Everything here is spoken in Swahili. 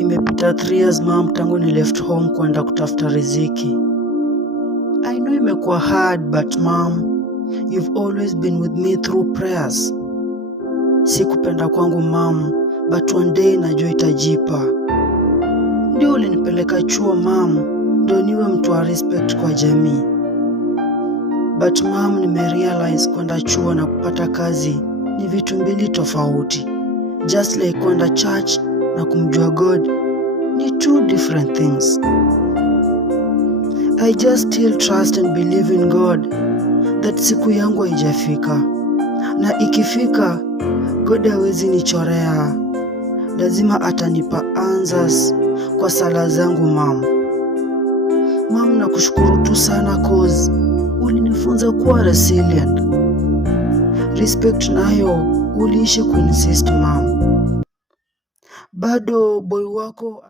Imepita 3 years mom tangu ni left home kwenda kutafuta riziki. I know imekuwa hard but mom, you've always been with me through prayers. Si kupenda kwangu mom, but one day najua itajipa. Ndio ulinipeleka chuo mom, ndio niwe mtu wa respect kwa jamii. But mom, nimerealize kwenda chuo na kupata kazi ni vitu mbili tofauti. Just like kwenda church na kumjua God ni two different things. I just still trust and believe in God that siku yangu haijafika, na ikifika God hawezi nichorea, lazima atanipa answers kwa sala zangu mom. Mom, nakushukuru tu sana cause ulinifunza kuwa resilient. Respect nayo uliishi kuinsist mom. Bado boy wako